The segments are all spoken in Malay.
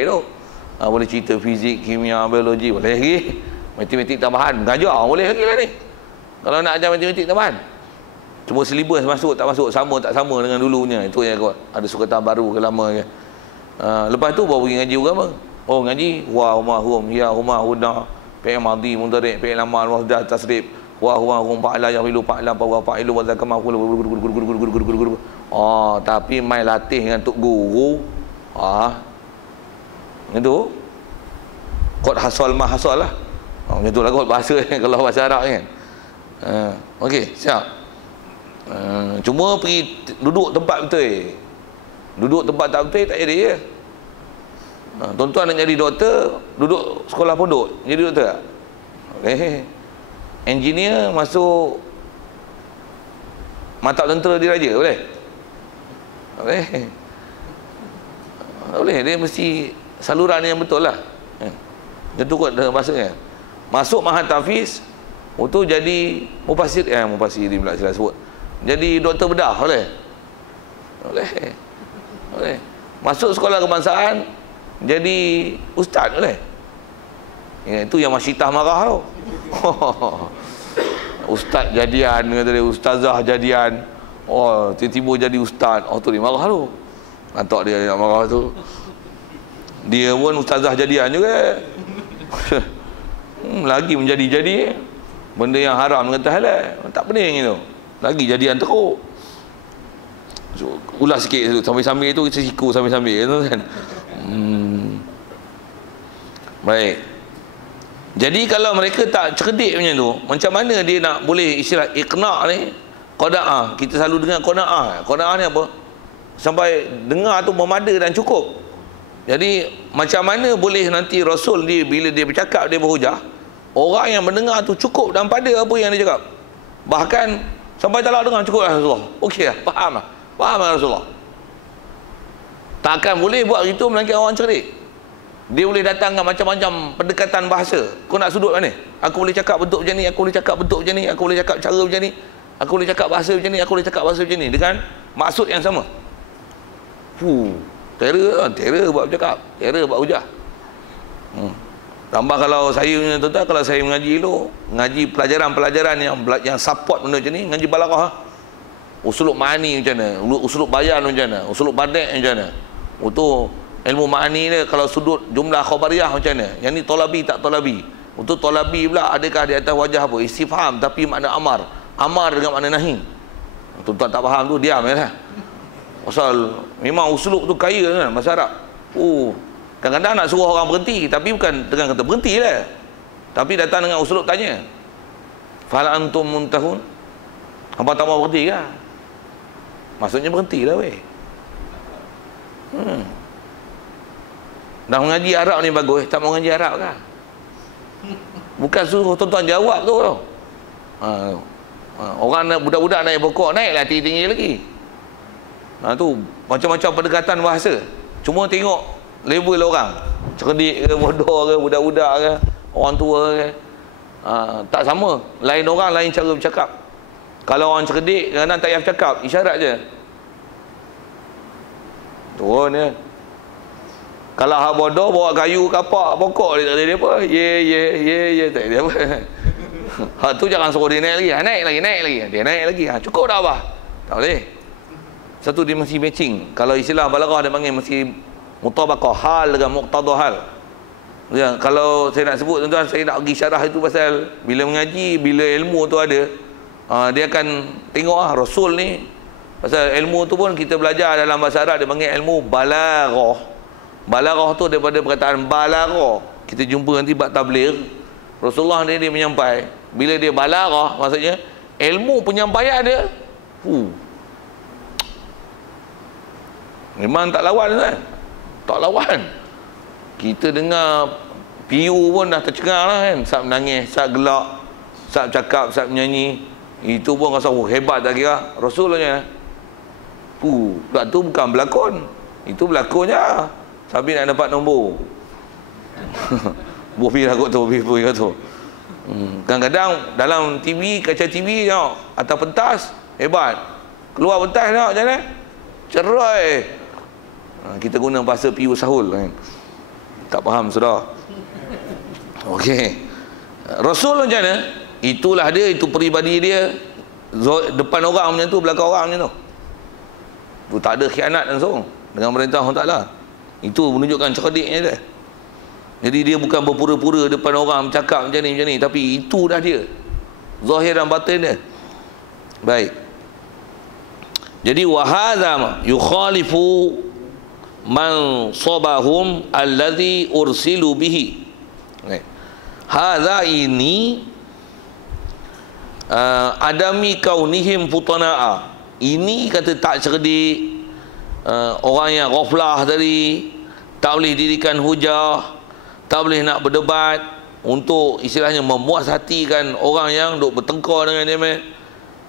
tu. Boleh cerita fizik, kimia, biologi, boleh lagi. Matematik tambahan, mengajar boleh lagi lah ni. Kalau nak ajar matematik tambahan. Cuma silibus masuk tak masuk, sama tak sama dengan dulunya. Itu yang kot. Ada sukatan baru ke lama ke. Lepas tu baru pergi ngaji agama. Oh ngaji, wa huma hum ya huma huna, fi'il madhi mudhari', fi'il amal wasdar tasrif, wa huwa hum fa'ala yafilu fa'ala wa fa'ilu wa zakama guru. Oh, tapi mai latih dengan tok guru. Itu kot hasal mah hasal lah. Macam itulah kot bahasa kalau bahasa Arab kan. Okey, siap. Cuma pergi duduk tempat betul. Duduk tempat tak betul tak jadi je. Tuan-tuan nak jadi doktor, duduk sekolah pondok, jadi doktor tak? Okey. Engineer masuk Mantap Tentera Diraja, boleh? Boleh. Boleh, dia mesti saluran yang betul lah. Tentu kot dalam bahasa kan. Masuk Mahat Hafiz, tu jadi mufasir, mufasiri pula saya sebut. Jadi doktor bedah, boleh? Boleh. Boleh. Masuk sekolah kebangsaan, jadi ustaz, boleh? Itu yang Masyitah marah tu. Ustaz jadian, kata dia, ustazah jadian. Oh, tiba-tiba jadi ustaz. Oh, tu dia marah tu. Nantok dia nak marah tu. Dia pun ustazah jadian juga. Lagi menjadi-jadi. Benda yang haram dengan halal. Tak pening itu. Lagi jadian teruk. So, ulas sikit tu. Sambil-sambil tu kita siku sambil-sambil tu kan. Baik. Jadi kalau mereka tak cerdik macam tu, macam mana dia nak boleh istilah iqna' ni? Qana'ah. Kita selalu dengar qana'ah. Qana'ah ni apa? Sampai dengar tu memada dan cukup. Jadi macam mana boleh nanti Rasul dia bila dia bercakap dia berhujah, orang yang mendengar tu cukup dan pada apa yang dia cakap. Bahkan sampai tak nak dengar, cukup lah Rasulullah. Okey lah, faham lah. Faham lah Rasulullah. Takkan boleh buat itu melainkan orang cerdik. Dia boleh datang dengan macam-macam pendekatan bahasa. Kau nak sudut mana? Aku boleh cakap bentuk macam ni, aku boleh cakap bentuk macam ni, aku boleh cakap cara macam ni, aku boleh cakap bahasa macam ni, aku boleh cakap bahasa macam ni dengan maksud yang sama. Terror buat bercakap, terror buat hujah. Tambah kalau saya punya tuan-tuan, kalau saya mengaji dulu, ngaji pelajaran-pelajaran yang support benda macam ni, ngaji balaghah. Usulub ma'ani macam mana, usulub bayan macam mana, usulub badai macam mana. Untuk ilmu ma'ani dia kalau sudut jumlah khabariyah macam mana. Yang ni tolabi tak tolabi. Untuk tolabi pula adakah di atas wajah apa? Istifham tapi makna amar. Amar dengan makna nahi. Tuan-tuan tak faham tu diam je lah. Pasal memang uslub tu kaya kan bahasa Arab. Kadang-kadang nak suruh orang berhenti, tapi bukan dengan kata berhenti lah. Tapi datang dengan uslub tanya. Fal antum muntahun? Apa tak mau berhenti ke? Maksudnya berhenti lah weh. Dah mengaji Arab ni bagus, tak mau mengaji Arab ke? Bukan suruh tuan-tuan jawab tu tau. Orang budak-budak naik pokok, naiklah tinggi-tinggi lagi. Tu macam-macam pendekatan bahasa. Cuma tengok level orang, cerdik ke, bodoh ke, budak-budak ke, orang tua ke, tak sama. Lain orang, lain cara bercakap. Kalau orang cerdik, kadang-kadang tak payah bercakap, isyarat je. Turun je. Kalau hak bodoh, bawa kayu kapak pokok, dia tak ada dia apa. Ye, tak ada dia apa. Hak tu jangan suruh dia naik lagi. Naik lagi. Dia naik lagi. Cukup dah apa? Tak boleh. Satu dia mesti matching. Kalau istilah balaghah dia panggil mesti mutabaqah hal dengan muqtadah hal. Ya, kalau saya nak sebut tuan-tuan, saya nak pergi syarah itu pasal bila mengaji, bila ilmu tu ada, dia akan tengok Rasul ni. Pasal ilmu tu pun kita belajar dalam bahasa Arab dia panggil ilmu balaghah. Balaghah tu daripada perkataan balaghah. Kita jumpa nanti bab tabligh. Rasulullah ni dia menyampai. Bila dia balaghah maksudnya ilmu penyampaian dia memang tak lawan kan? Tak lawan. Kita dengar PU pun dah tercengang lah kan. Saat menangis, saat gelak, saat bercakap, saat menyanyi. Itu pun rasa hebat tak kira. Rasulnya pula tu bukan berlakon. Itu berlakon je. Sambil nak dapat nombor. Bofi lah kot tu. Kadang-kadang dalam TV, kaca TV tengok. Atas pentas, hebat. Keluar pentas tengok macam mana? Cerai. Kita guna bahasa PU sahul kan. Tak faham sudah. Okey. Rasul macam mana? Itulah dia, itu peribadi dia. Depan orang macam tu, belakang orang macam tu. Tu tak ada khianat langsung dengan perintah Allah Taala. Itu menunjukkan cerdiknya dia. Jadi dia bukan berpura-pura depan orang bercakap macam ni, tapi itu dah dia. Zahir dan batin dia. Baik. Jadi wahadha yukhalifu man sabahum alladhi ursilu bihi. Hadha ini adami kaunihim futana'a. Ini kata tak cerdik, orang yang ghaflah tadi, tak boleh dirikan hujah, tak boleh nak berdebat untuk istilahnya memuashatikan orang yang duk bertengkar dengan dia.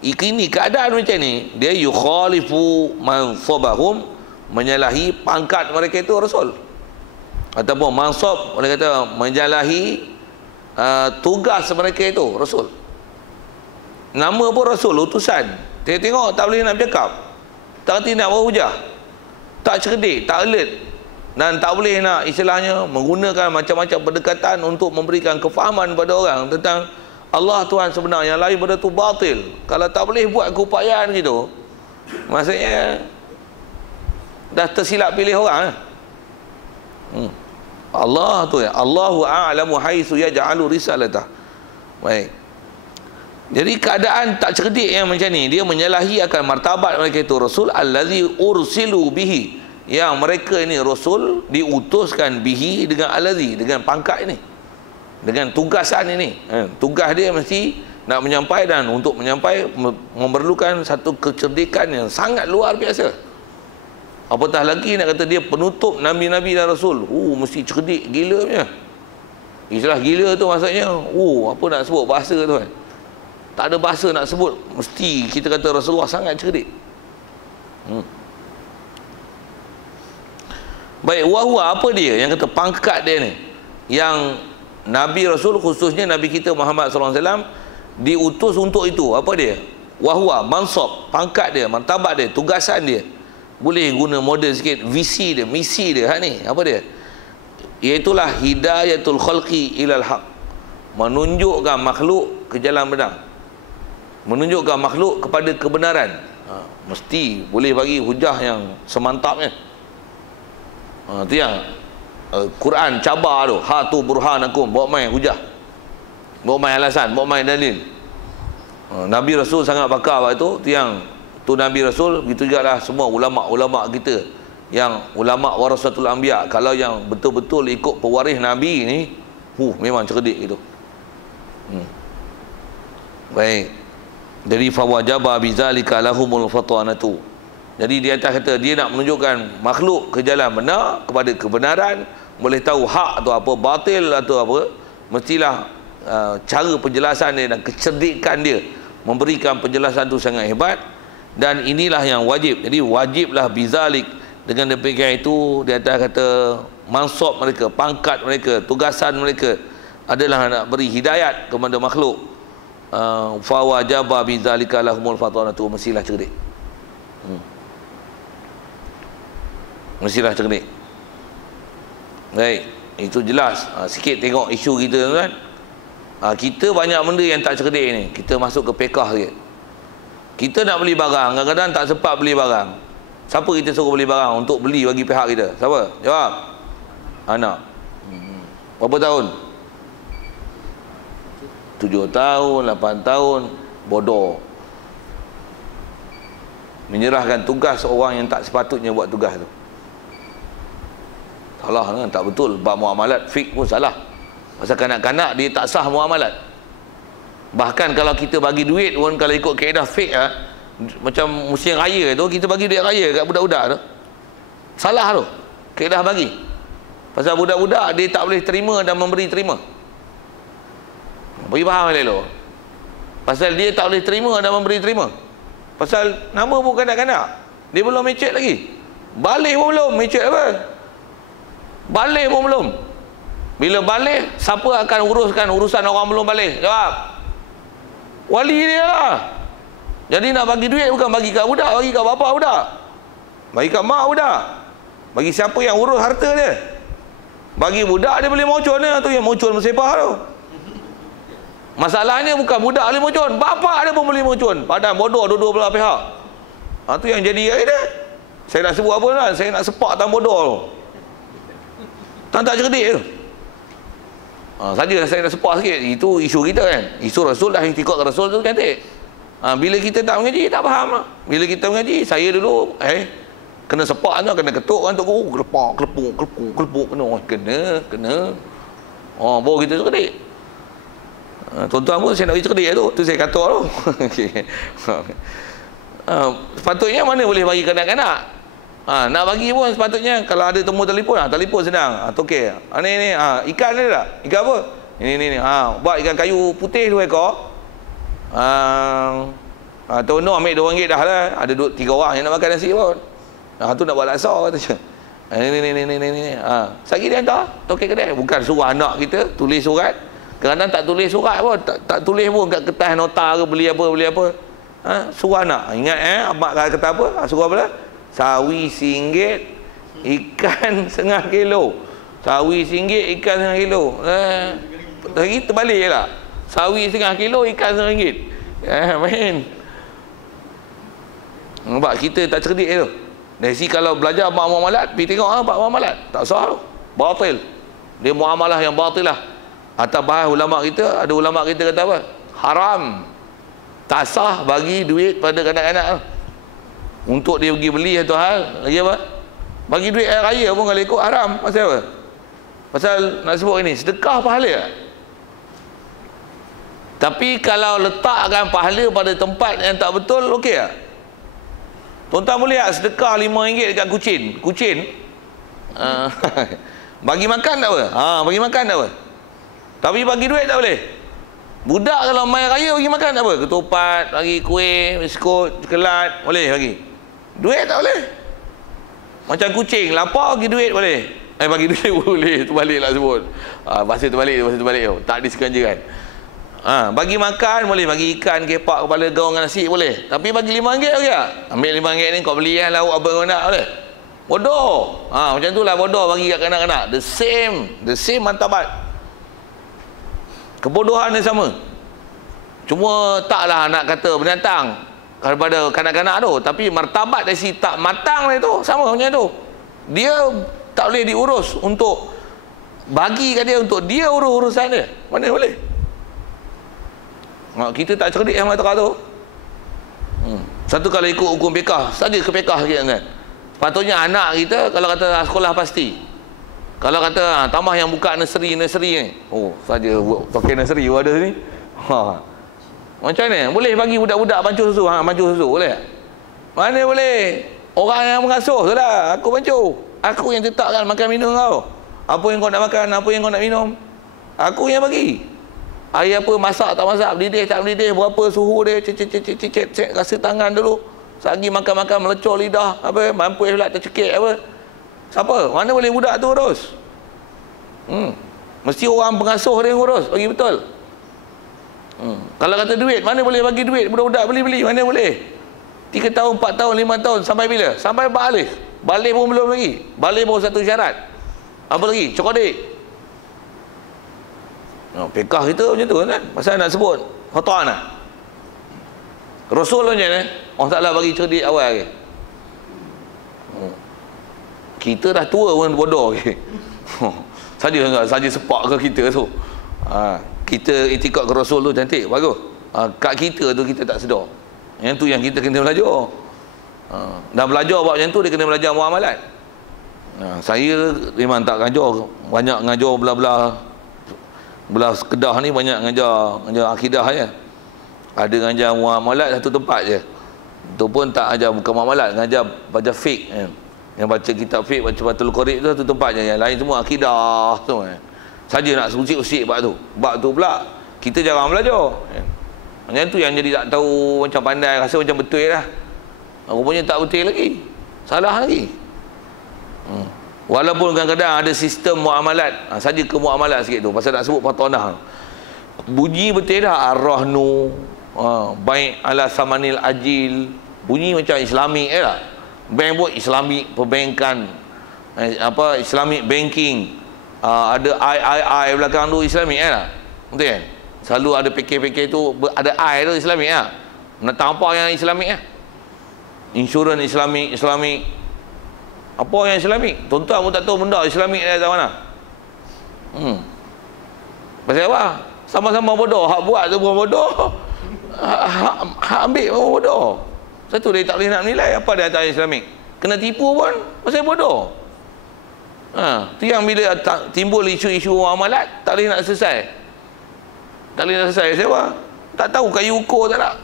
Ini keadaan macam ni, dia yukhalifu man sabahum, menyalahi pangkat mereka itu Rasul, ataupun mansab, mereka kata menyalahi tugas mereka itu Rasul. Nama pun Rasul, utusan. Tengok tak boleh nak bercakap, tak reti nak berhujah, tak cerdik, tak alert, dan tak boleh nak istilahnya menggunakan macam-macam pendekatan untuk memberikan kefahaman pada orang tentang Allah Tuhan sebenar. Yang lain benda tu batil. Kalau tak boleh buat keupayaan gitu, maksudnya dah tersilap pilih orang. Allah tu ya, Allahu a'lamu haitsu yaj'alu risalatah. Baik. Jadi keadaan tak cerdik yang macam ni, dia menyalahi akan martabat mereka itu Rasul allazi ursilu bihi, yang mereka ini Rasul diutuskan bihi dengan allazi, dengan pangkat ini, dengan tugasan ini. Tugas dia mesti nak menyampai, dan untuk menyampai memerlukan satu kecerdikan yang sangat luar biasa. Apatah lagi nak kata dia penutup nabi-nabi dan Rasul. Mesti cerdik gila punya. Istilah gila tu maksudnya apa nak sebut bahasa tu kan, tak ada bahasa nak sebut. Mesti kita kata Rasulullah sangat cerdik. Baik, wahwa apa dia yang kata pangkat dia ni, yang Nabi Rasul khususnya Nabi kita Muhammad SAW diutus untuk itu. Apa dia? Wahwa mansab, pangkat dia, martabat dia, tugasan dia. Boleh guna model sikit, visi dia, misi dia. Ni apa dia? Iaitulah hidayatul khalqi ilal haq, menunjukkan makhluk ke jalan benar, menunjukkan makhluk kepada kebenaran. Mesti boleh bagi hujah yang semantapnya. Itu yang Quran cabar tu, hatu burhanakum, bawa main hujah, bawa main alasan, bawa main dalil. Nabi Rasul sangat pakar itu. Yang tu Nabi Rasul, begitu juga lah semua ulama-ulama kita, yang ulama warasatul anbiya. Kalau yang betul-betul ikut pewaris Nabi ni, memang cerdik itu. Baik. Jadi fawajaba bizalika lahumul fatwanatu. Jadi dia atas kata dia nak menunjukkan makhluk ke jalan benar, kepada kebenaran, boleh tahu hak atau apa, batil atau apa. Mestilah cara penjelasan dia dan kecerdikan dia memberikan penjelasan tu sangat hebat. Dan inilah yang wajib. Jadi wajiblah bizalik, dengan demikian itu dia atas kata mansab mereka, pangkat mereka, tugasan mereka adalah nak beri hidayat kepada makhluk. Fa wajaba bidzalika lahumul fatwanatu, mestilah cerdik. Mestilah cerdik. Baik, itu jelas. Sikit tengok isu kita kan. Kita banyak benda yang tak cerdik ni. Kita masuk ke pekah sikit. Kita nak beli barang, kadang-kadang tak sempat beli barang. Siapa kita suruh beli barang untuk beli bagi pihak kita? Siapa? Jawab. Anak. Berapa tahun? 7 tahun, 8 tahun. Bodoh. Menyerahkan tugas orang yang tak sepatutnya buat tugas tu. Salah kan? Tak betul. Bab muamalat fik pun salah. Pasal kanak-kanak dia tak sah muamalat. Bahkan kalau kita bagi duit pun, kalau ikut kaedah fik macam musim raya tu, kita bagi duit raya kat budak-budak tu, salah tu kaedah bagi. Pasal budak-budak dia tak boleh terima dan memberi terima. Bagi faham elok. Pasal dia tak boleh terima dan memberi terima. Pasal nama pun kanak-kanak, dia belum mecek lagi. Balik pun belum, mecek apa? Balik pun belum. Bila balik, siapa akan uruskan urusan orang belum balik? Jawab. Wali dia lah. Jadi nak bagi duit bukan bagi kat budak, bagi kat bapa budak, bagi kat mak budak, bagi siapa yang urus harta dia. Bagi budak dia boleh mocon dia tu, yang mocon bersepah tu. Masalahnya bukan budak boleh mocon, bapak dia pun boleh mocon. Padahal bodoh dua-dua belah pihak. Tu yang jadi dia. Saya nak sebut apa kan? Saya nak sepak tan bodoh tu. Tan tak cerdik tu. Saja saya nak sepak sikit. Itu isu kita kan. Isu Rasul dah, iktikad Rasul tu cantik. Bila kita tak mengaji, tak faham lah. Bila kita mengaji, saya dulu kena sepak tu, kena ketuk kan tu, kelepuk kena. Baru kita cerdik. Tuan-tuan pun saya nak bagi cerdik tu saya kata tu. Sepatutnya mana boleh bagi kanak-kanak. Nak bagi pun sepatutnya kalau ada temu telefon, telefon senang. Okey. Ni ikan ada tak? Ikan apa? Ini. Buat ikan kayu putih 2 ekor. Tuan Noh ambil RM2 dah lah. Ada 3 orang yang nak makan nasi pun. Tu nak buat laksa katanya. Ini. Sagi dia hantar tokek kedai. Bukan suruh anak kita tulis surat. Kadang-kadang tak tulis surat pun, tak tulis pun kat kertas nota ke beli apa. Suruh anak. Ingat abang kata apa? Suruh apa dah? Sawi RM1, ikan setengah kilo. Sawi RM1, ikan setengah kilo. Lagi terbalik je lah. Sawi setengah kilo, ikan RM1. Main. Nampak kita tak cerdik tu. Dari sini kalau belajar bab muamalat, pergi tengok bab muamalat. Tak sah tu. Batil. Dia muamalah yang batil lah. Atas bahas ulama kita, ada ulama kita kata apa? Haram. Tak sah bagi duit pada kanak-kanak tu. Untuk dia pergi beli satu hal, lagi apa? Bagi duit air raya pun kalau ikut haram. Pasal apa? Pasal nak sebut ini, sedekah pahala tak? Tapi kalau letakkan pahala pada tempat yang tak betul, okey tak? Tuan-tuan boleh tak sedekah RM5 dekat kucing? Bagi makan tak apa? Bagi makan tak apa? Tapi bagi duit tak boleh. Budak kalau main raya bagi makan tak apa? Ketupat, bagi kuih, biskut, coklat, boleh bagi. Duit tak boleh. Macam kucing, lapar bagi duit boleh. Bagi duit boleh, terbaliklah sebut. Bahasa terbalik tu. Tak disengajakan. Bagi makan boleh, bagi ikan, kepak, kepala gaung dengan nasi boleh. Tapi bagi RM5 okey tak? Ambil RM5 ni kau beli lauk apa kau nak boleh. Bodoh. Macam itulah bodoh bagi kat kanak-kanak. The same martabat. Kebodohan yang sama. Cuma taklah nak kata binatang daripada kanak-kanak tu, tapi martabat dari si tak matang tu sama macam tu. Dia tak boleh diurus untuk bagi kat dia untuk dia urus urusan dia. Mana boleh? Kita tak cerdik yang mata tu. Satu kalau ikut hukum fiqah, saja ke fiqah sikit kan. Patutnya anak kita kalau kata sekolah pasti. Kalau kata tambah yang buka nursery ni. Saja pakai nursery ada ni. Macam mana? Boleh bagi budak-budak bancuh susu, bancuh susu boleh? Mana boleh? Orang yang mengasuh tu lah, aku bancuh. Aku yang tetapkan makan minum kau. Apa yang kau nak makan, apa yang kau nak minum, aku yang bagi. Air apa, masak tak masak, mendidih tak mendidih, berapa suhu dia, cek rasa tangan dulu. Sagi makan-makan melecor lidah, apa, mampu pula tercekik apa. Siapa? Mana boleh budak tu urus? Mesti orang pengasuh dia yang urus, bagi betul. Kalau kata duit, mana boleh bagi duit budak-budak beli-beli, mana boleh? 3 tahun, 4 tahun, 5 tahun, sampai bila? Sampai balik. Balik pun belum lagi. Balik pun satu syarat. Apa lagi? Cokodik. Fiqah kita macam tu kan? Pasal nak sebut khata' nak. Rasul macam ni, Allah Ta'ala bagi cerdik awal ke. Kita dah tua pun bodoh ke. Saja sepak ke kita tu. Kita itikad ke Rasul tu cantik, bagus. Kat kita tu kita tak sedar. Yang tu yang kita kena belajar. Dah belajar buat macam tu, dia kena belajar muamalat. Saya memang tak ngajar, banyak ngajar belah Kedah ni banyak ngajar akidah je. Ada ngajar muamalat satu tempat je. Itu pun tak ajar bukan muamalat, ngajar baca fiqh kan. Yang baca kitab fiqh, baca Fathul Qorib tu satu tempat je. Yang lain semua akidah tu kan. Saja nak usik-usik bab tu. Bab tu pula kita jarang belajar kan. Macam tu yang jadi tak tahu, macam pandai, rasa macam betul lah. Rupanya tak betul lagi. Salah lagi. Walaupun kadang-kadang ada sistem muamalat, saja ke muamalat sikit tu pasal nak sebut patonah. Bunyi betul dah ar-rahnu, baik ala samanil ajil, bunyi macam islamik lah. Bank pun islamik perbankan, Islamic banking. ada I belakang tu Islamik kan? Betul kan? Selalu ada PK tu ada I tu Islamik kan? Nak tahu apa yang Islamik kan? Insurans Islamik. Apa yang Islamik? Tuan-tuan pun tak tahu benda Islamik dari mana. Pasal apa? Sama-sama bodoh. Hak buat tu pun bodoh. Hak ambil pun bodoh. Satu dia tak boleh nak menilai apa dia atas Islamik. Kena tipu pun pasal bodoh. Tu yang bila timbul isu-isu amalat tak boleh nak selesai. Tak boleh nak selesai. Siapa? Tak tahu kayu ukur tak nak.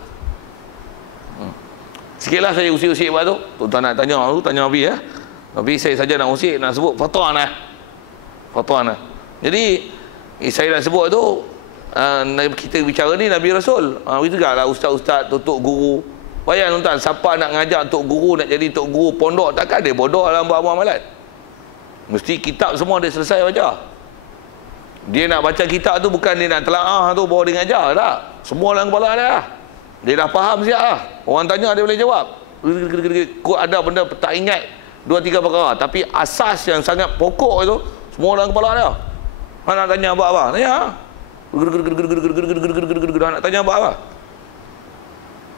Sikitlah saya usik-usik buat tu. Tuan-tuan nak tanya tu, tanya Habis ya. Tapi saya saja nak usik, nak sebut fatwa nah. Jadi saya nak sebut tu kita bicara ni Nabi Rasul. Begitu juga lah ustaz-ustaz, tok guru. Bayang tuan-tuan, siapa nak ngajak tok guru, nak jadi tok guru pondok, takkan dia bodoh dalam buat amalat. Mesti kitab semua dia selesai baca. Dia nak baca kitab tu bukan dia nak telaah tu baru dia ngajar tak. Semua dalam kepala dia. Dia dah faham siap lah. Orang tanya dia boleh jawab. Kok ada benda tak ingat 2-3 perkara, tapi asas yang sangat pokok itu semua dalam kepala dia. Nak tanya apa? Tanya. Nak tanya apa?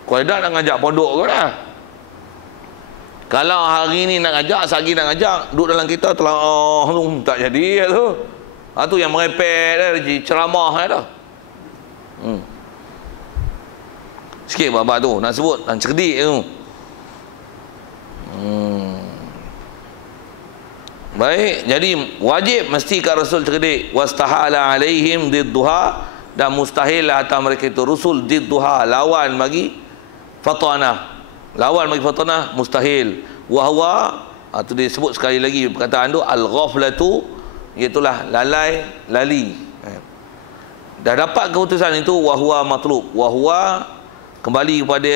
Kau dah nak ngajak pondok kau dah. Kalau hari ni nak ngajak, sehari nak ngajak, duduk dalam kita telah tak jadi tu. Tu yang merepek dia, ceramah dia. Sikit babak tu nak sebut dan cerdik tu. Baik, jadi wajib mesti kat Rasul cerdik. Wastahala alaihim didduha, dan mustahil atas mereka itu Rasul didduha, lawan bagi fatanah. Lawan bagi fatanah mustahil. Wahwa tu disebut sekali lagi perkataan tu al-ghaflatu, iaitulah lalai lali. Dah dapat keputusan itu wahwa matlub. Wahwa kembali kepada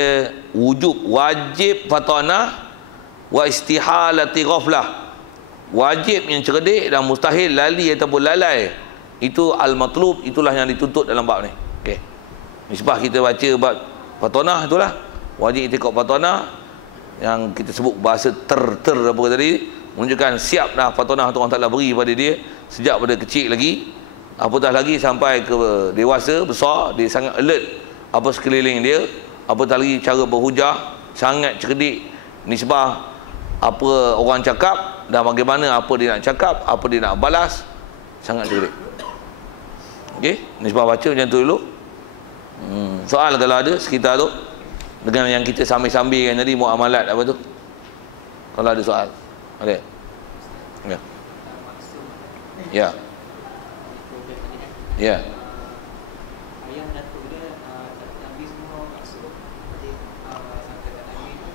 wajib fatanah wa istihalati ghaflah. Wajib yang cerdik dan mustahil lali ataupun lalai. Itu al-matlub, itulah yang dituntut dalam bab ni. Okey. Nisbah kita baca bab fatanah itulah. Wajib itikad fatanah yang kita sebut bahasa ter apa tadi, menunjukkan siap dah fatanah tu Allah Taala beri pada dia sejak pada kecil lagi. Apatah lagi sampai ke dewasa besar, dia sangat alert apa sekeliling dia, apatah lagi cara berhujah, sangat cerdik nisbah apa orang cakap dan bagaimana apa dia nak cakap, apa dia nak balas, sangat cerdik. Okey, nisbah baca macam tu dulu. Soal kalau ada sekitar tu dengan yang kita sambil-sambilkan tadi muamalat apa tu, kalau ada soal ada. Ya. Ya. Ya. Ayah datuk dia Nabi semua maksud. Jadi sampai kat Nabi tu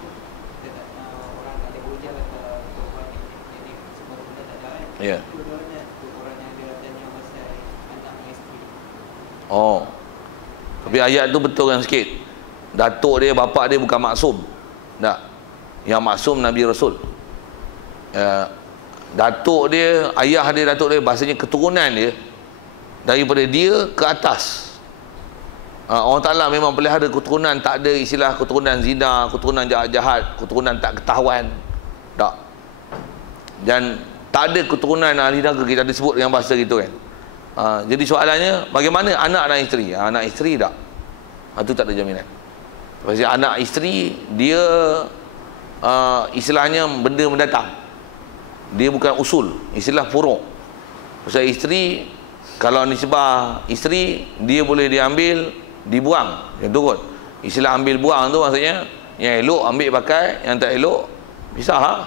kita tak orang tak boleh hujah kata Tuhan ini semua benda tak ada kan. Ya. Dua-duanya orang yang dia tanya pasal anak dengan isteri. Oh. Tapi ayat tu betul kan sikit. Datuk dia, bapa dia bukan maksum. Tak. Yang maksum Nabi Rasul. Datuk dia, ayah dia, datuk dia, bahasanya keturunan dia daripada dia ke atas. Allah Ta'ala memang pelihara keturunan, tak ada istilah keturunan zina, keturunan jahat-jahat, keturunan tak ketahuan. Tak. Dan tak ada keturunan ahli neraka, kita ada sebut dengan bahasa gitu kan. Jadi soalannya, bagaimana anak dan isteri? Anak isteri tak? Itu tak ada jaminan. Sebab anak isteri dia istilahnya benda mendatang. Dia bukan usul, istilah furu'. Pasal isteri, kalau nisbah isteri, dia boleh diambil, dibuang. Yang tu kot. Istilah ambil buang tu maksudnya yang elok ambil pakai, yang tak elok pisah lah.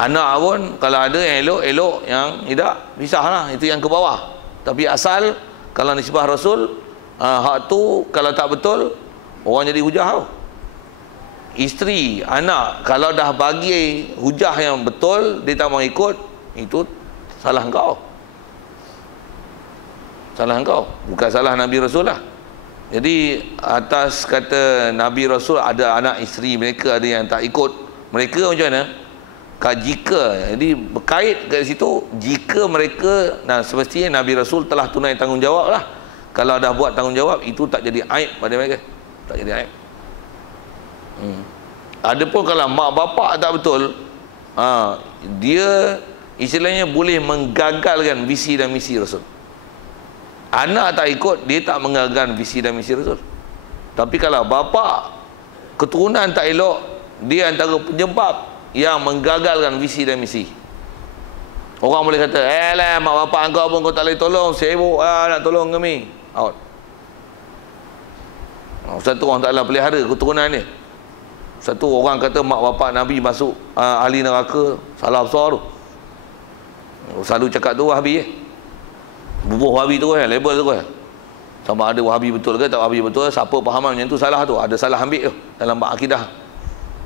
Anak pun kalau ada yang elok, elok, yang tidak pisah lah. Itu yang ke bawah. Tapi asal kalau nisbah Rasul, hak tu kalau tak betul, orang jadi hujah tau. Isteri, anak, kalau dah bagi hujah yang betul, dia tak mau ikut, itu salah engkau. Salah engkau, bukan salah Nabi Rasul lah. Jadi atas kata Nabi Rasul ada anak isteri mereka, ada yang tak ikut, mereka macam mana? Jika, jadi berkait kat situ, jika mereka, nah semestinya Nabi Rasul telah tunai tanggungjawab lah. Kalau dah buat tanggungjawab, itu tak jadi aib pada mereka. Tak jadi aib. Adapun kalau mak bapak tak betul, dia istilahnya boleh menggagalkan visi dan misi Rasul. Anak tak ikut, dia tak menggagalkan visi dan misi Rasul. Tapi kalau bapa keturunan tak elok, dia antara penyebab yang menggagalkan visi dan misi. Orang boleh kata, lah mak bapak engkau pun kau tak boleh tolong, sibuk nak tolong kami. Out. Satu orang tak pelihara keturunan ni. Satu orang kata mak bapak Nabi masuk ahli neraka, salah besar tu. Selalu cakap tu Wahabi bubuh Wahabi tu label tu sama ada Wahabi betul ke tak Wahabi betul, siapa fahaman macam tu salah tu, ada salah ambil tu dalam bab akidah.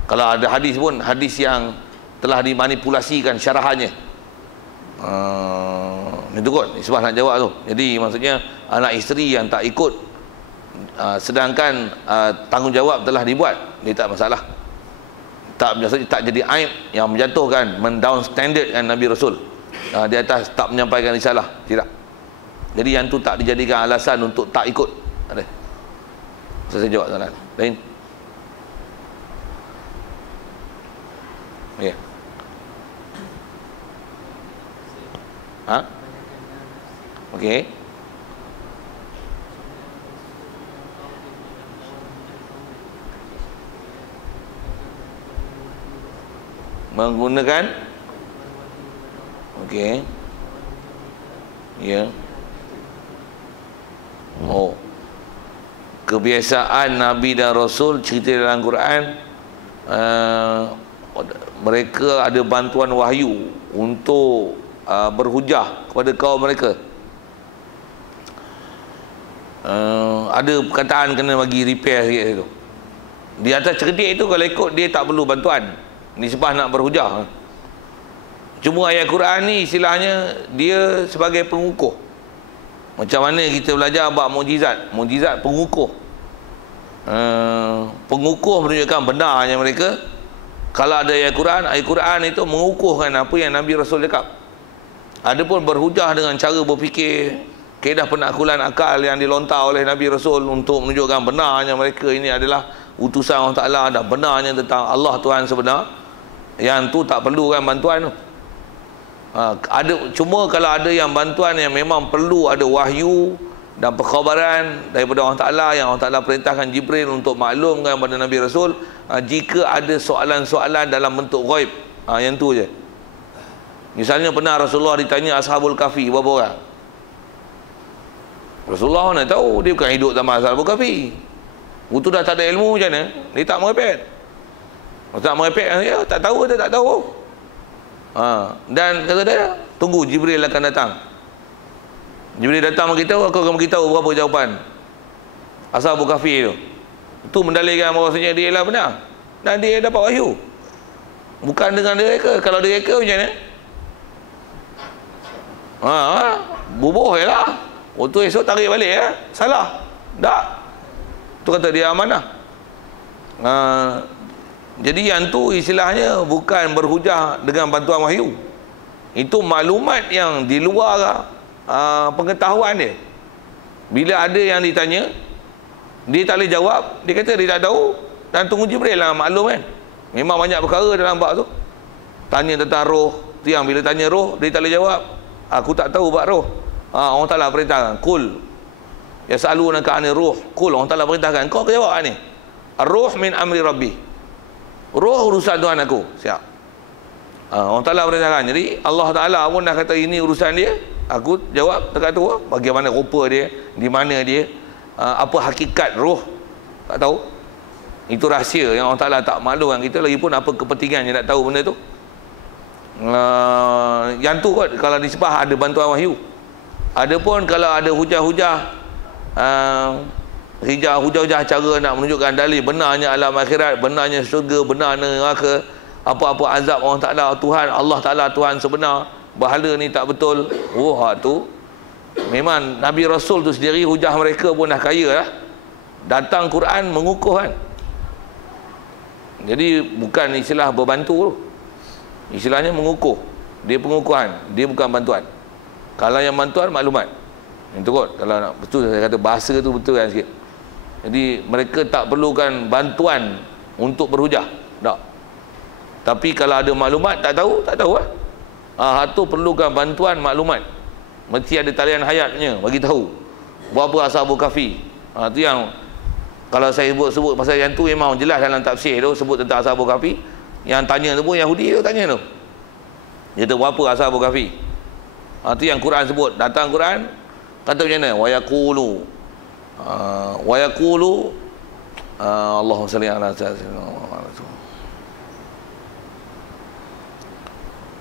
Kalau ada hadis pun hadis yang telah dimanipulasikan syarahannya. Itu kot Isbah nak jawab tu. Jadi maksudnya anak isteri yang tak ikut sedangkan tanggungjawab telah dibuat, dia tak masalah. Tak maksudnya tak jadi aib yang menjatuhkan, mendown standardkan Nabi Rasul di atas tak menyampaikan risalah, tidak. Jadi yang tu tak dijadikan alasan untuk tak ikut. Ada. Saya jawab soalan lain. Ya. Ha? Okey. Menggunakan okey. Ya. Oh. Kebiasaan Nabi dan Rasul cerita dalam Quran, mereka ada bantuan wahyu untuk berhujah kepada kaum mereka. Ada perkataan kena bagi repair sikit tu. Di atas cerdik itu kalau ikut dia tak perlu bantuan. Nisbah nak berhujah. Cuma ayat Quran ni istilahnya dia sebagai pengukuh. Macam mana kita belajar bab mukjizat. Mukjizat pengukuh. Pengukuh menunjukkan benarnya mereka. Kalau ada ayat Quran itu mengukuhkan apa yang Nabi Rasul cakap. Adapun berhujah dengan cara berfikir, kaedah penaklukan akal yang dilontar oleh Nabi Rasul untuk menunjukkan benarnya mereka ini adalah utusan Allah Ta'ala dan benarnya tentang Allah Tuhan sebenar, yang tu tak perlu kan bantuan tu. Cuma kalau ada yang bantuan yang memang perlu ada wahyu dan perkhabaran daripada Allah Ta'ala, yang Allah Ta'ala perintahkan Jibril untuk maklumkan kepada Nabi Rasul, jika ada soalan-soalan dalam bentuk ghaib, yang tu je. Misalnya pernah Rasulullah ditanya Ashabul Kahfi berapa orang. Rasulullah nak tahu, dia bukan hidup sama Ashabul Kahfi. Itu dah tak ada ilmu macam mana, dia tak merepek. Tak merepek, ya, tak tahu, dia tak tahu. Dan kata dia, tunggu Jibril akan datang. Jibril datang beritahu, aku akan beritahu berapa jawapan Ashabul Kahfi tu. Itu mendalilkan bahawasanya dia lah benar dan dia dapat wahyu, bukan dengan dia reka. Kalau dia reka macam mana? Bubuh je lah. Waktu esok tarik balik ya. Salah. Tak. Tu kata dia amanah. Jadi yang tu istilahnya bukan berhujah dengan bantuan wahyu. Itu maklumat yang di luar pengetahuan dia. Bila ada yang ditanya, dia tak boleh jawab, dia kata dia tak tahu, dan tunggu Jibril lah maklum kan. Memang banyak perkara dalam bab tu. Tanya tentang roh, tu yang bila tanya roh, dia tak boleh jawab. Aku tak tahu bab roh. Allah Ta'ala perintahkan, kul yas'alunaka 'anil ruh, kul, Allah Ta'ala perintahkan kau jawab ni. Ar-ruh min amri rabbi. Roh urusan Tuhan aku. Siap. Allah Ta'ala perintahkan. Jadi Allah Ta'ala pun dah kata ini urusan dia. Aku jawab dekat tu, bagaimana rupa dia, di mana dia, apa hakikat roh, tak tahu. Itu rahsia yang Allah Ta'ala tak maklumkan kita. Lagipun apa kepentingannya nak tahu benda tu. Yang tu kot kalau disebah ada bantuan wahyu. Adapun kalau ada hujah-hujah, hujah-hujah cara nak menunjukkan dalil benarnya alam akhirat, benarnya syurga, benarnya neraka, apa-apa azab Allah Ta'ala, Tuhan Allah Ta'ala Tuhan sebenar, bahala ni tak betul. Tu memang Nabi Rasul tu sendiri hujah mereka pun dah kaya lah. Datang Quran mengukuh kan. Jadi bukan istilah berbantu tu, istilahnya mengukuh. Dia pengukuhan, dia bukan bantuan. Kalau yang bantuan maklumat. Itu kot. Kalau nak betul saya kata bahasa tu betul kan sikit. Jadi mereka tak perlukan bantuan untuk berhujah. Tak. Tapi kalau ada maklumat tak tahu lah. Hak tu perlukan bantuan maklumat. Mesti ada talian hayatnya bagi tahu berapa Ashabul Kahfi. Tu yang kalau saya sebut pasal yang tu memang jelas dalam tafsir tu sebut tentang Ashabul Kahfi. Yang tanya tu pun Yahudi tu tanya tu. Dia tu berapa Ashabul Kahfi? Tu yang Quran sebut. Datang Quran kata macam mana? Wa yaqulu Allahumma salli ala sayyidina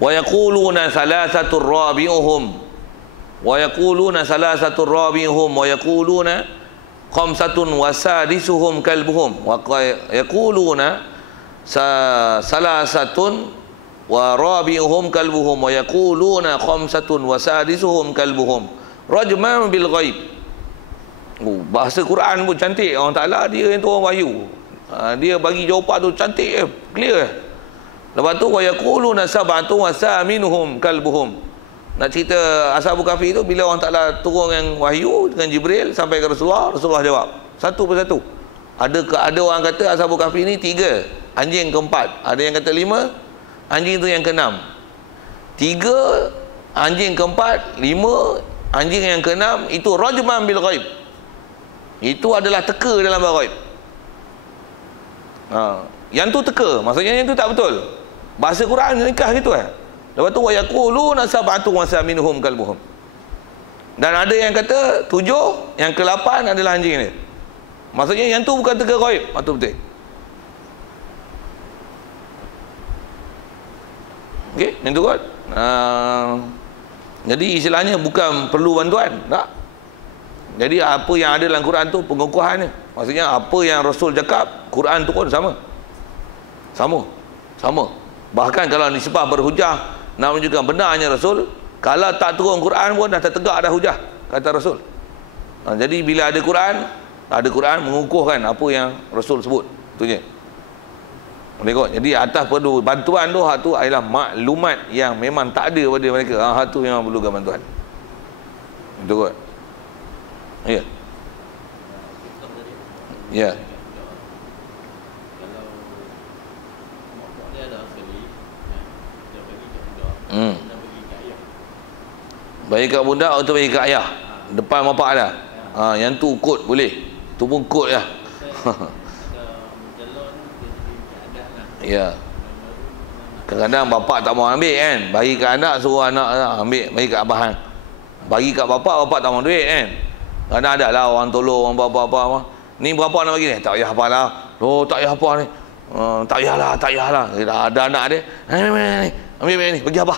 wa yaquluna thalathatur rabi'uhum wa yaquluna thalathatur rabi'uhum wa yaquluna khamsatun wa sadisuhum kalbuhum wa yaquluna salasatun wa rabi'uhum kalbuhum wa yaquluna khamsatun wa sadisuhum kalbuhum rajman bil ghaib. Bahasa Quran pun cantik. Allah Ta'ala dia yang turun wahyu. Dia bagi jawapan tu cantik, clear. Lepas tu wa yaquluna sab'atun wa thaminuhum kalbuhum. Nak cerita Ashabul Kahfi tu bila Allah Ta'ala turun yang wahyu dengan Jibril sampai ke Rasulullah jawab satu persatu. Ada orang kata Ashabul Kahfi ni 3, anjing keempat. Ada yang kata 5, anjing tu yang ke-6. 3 anjing keempat, 5 anjing yang ke-6 itu rajman bil ghaib. Itu adalah teka dalam ghaib. Yang tu teka, maksudnya yang tu tak betul. Bahasa Quran nikah gitu Lepas tu wa yaquluna sab'atun wa thaminuhum kalbuhum. Dan ada yang kata 7, yang ke-8 adalah anjing ni. Maksudnya yang tu bukan teka ghaib. Betul betul. Okey, yang tu kot. Jadi istilahnya bukan perlu bantuan, tak. Jadi apa yang ada dalam Quran tu pengukuhannya. Maksudnya apa yang Rasul cakap, Quran tu pun sama. Bahkan kalau nisbah berhujah nak menunjukkan benarnya Rasul, kalau tak turun Quran pun dah tertegak dah hujah, kata Rasul. Jadi bila ada Quran mengukuhkan apa yang Rasul sebut. Itu je. Jadi atas perlu bantuan tu, hak tu adalah maklumat yang memang tak ada pada mereka. Hak tu memang perlukan bantuan. Itu kot. Ya. Ya. Bagi kat budak atau bagi kat ayah depan bapak ada. Yang tu kod boleh. Tu pun kod lah. Ya. Kadang-kadang bapak tak mau ambil kan. Bagi kat anak suruh anak ambil, bagi kat abah kan. Bagi kat bapak tak mau duit kan. Kadang ada lah orang tolong, orang apa-apa. Ni berapa nak bagi ni? Tak payah apa lah. Oh, tak payah apa ni. Tak payahlah. Ada anak dia. Ambil ni, bagi abah.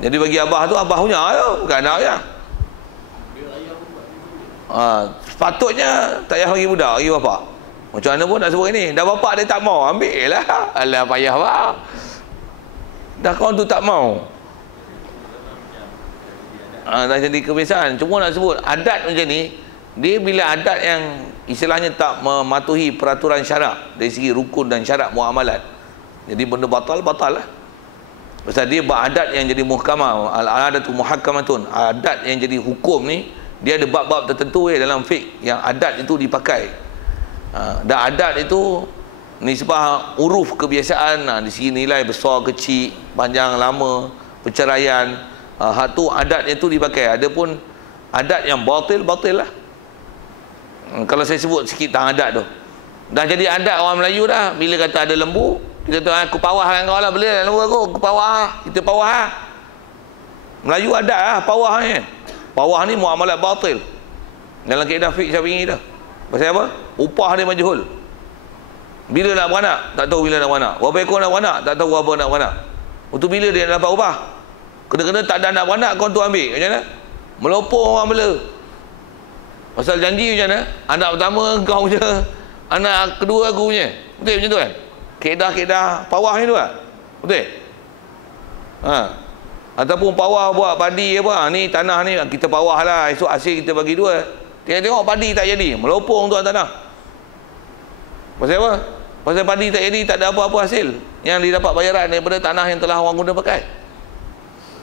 Jadi bagi abah tu abah punya tu, bukan anak dia. Sepatutnya tak payah bagi budak, bagi bapak. Macam mana pun nak sebut ni. Dah bapak dia tak mau, ambil lah. Alah payah bah. Dah kawan tu tak mau. Dah jadi kebiasaan. Cuma nak sebut adat macam ni, dia bila adat yang istilahnya tak mematuhi peraturan syarak dari segi rukun dan syarat muamalat, jadi benda batal lah. Pasal dia beradat yang jadi muhkamah, al-adatu muhakkamatun. Adat yang jadi hukum ni, dia ada bab-bab tertentu dalam fiqh yang adat itu dipakai. Dan adat itu nisbah uruf kebiasaan, di sini nilai besar kecil, panjang lama, perceraian, hak tu adat itu dipakai. Adapun adat yang batil lah. Kalau saya sebut sikit tentang adat tu, dah jadi adat orang Melayu dah. Bila kata ada lembu, kita tu aku pawah dengan kau lah, boleh lembu aku pawah, kita pawah lah. Melayu adat lah pawah ni. Pawah ni muamalat batil dalam kaedah fiqh Syafi'i dah. Pasal apa? Upah dia majhul. Bila nak beranak, tak tahu bila nak beranak. Berapa ekor nak beranak, tak tahu berapa nak beranak. Untuk bila dia dapat upah? Kena-kena tak ada nak beranak, kau tu ambil. Macam mana? Melopong orang bela. Pasal janji macam mana? Anak pertama kau punya, anak kedua aku punya. Betul macam tu kan? Kedah pawah ni tu kan? Betul? Ataupun pawah buat padi apa? Ni tanah ni kita pawah lah, esok hasil kita bagi 2. Tengok padi tak jadi, melopong tu tanah. Pasal apa? Pasal padi tak jadi, tak ada apa-apa hasil yang didapat bayaran daripada tanah yang telah orang guna pakai.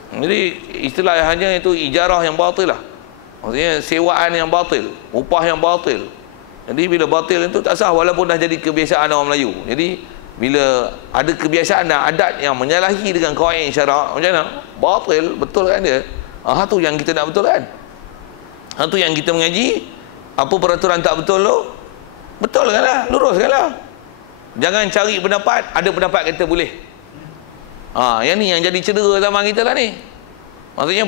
Jadi istilah hanya itu ijarah yang batil lah. Maksudnya sewaan yang batil, upah yang batil. Jadi bila batil itu tak sah walaupun dah jadi kebiasaan orang Melayu. Jadi Bila ada kebiasaan dan adat yang menyalahi dengan kawaid syarak, macam mana? Batil, betul kan dia? Tu yang kita nak betulkan. Tu yang kita mengaji. Apa peraturan tak betul tu? Betulkanlah, luruskanlah. Jangan cari pendapat, ada pendapat kata boleh. Yang ni yang jadi cedera zaman kita lah ni. Maksudnya